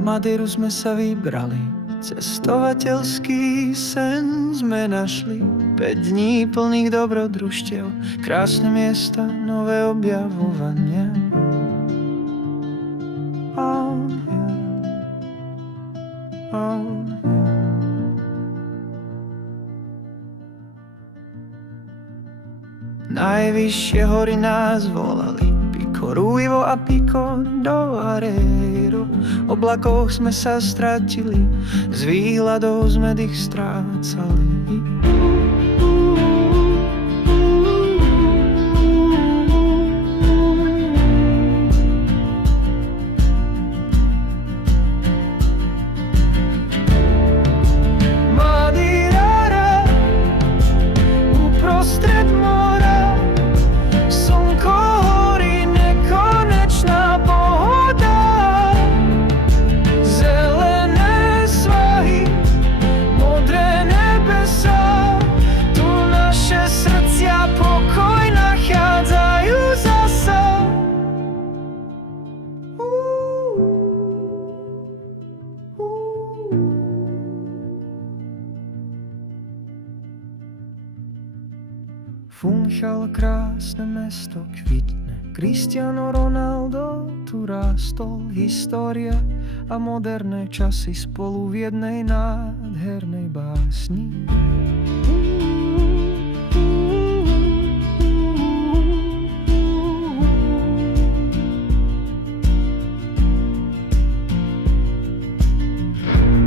Madeiru sme sa vybrali, cestovateľský sen sme našli. 5 dní plných dobrodružstiev, krásne miesta, nové objavovania. Oh, yeah. Oh, yeah. Najvyššie hory nás volali, Pico Ruivo a Pico do Areiro. V oblakoch sme sa stratili, z výhľadov sme dých strácali. Madeira, uprostred mora, slnko horí, nekonečná pohoda. Zelené svahy, modré nebesá, tu naše srdcia pokoj nachádzajú zasa. Funchal, krásne mesto, kvitne. Cristiano Ronaldo tu rástol. História a moderné časy spolu v jednej nádhernej básni.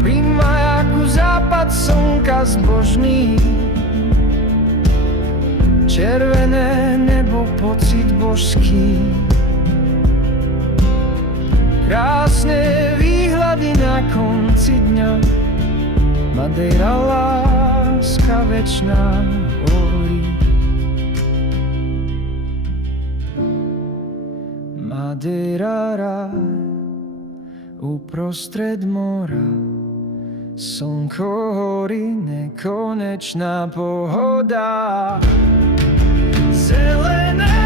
Pri majáku západ slnka zbožný, červené nebo, pocit božský. Krásne výhľady na konci dňa, Madeira, láska večná horí. Madeira, ráj uprostred mora, slnko horí, nekonečná pohoda. Zelené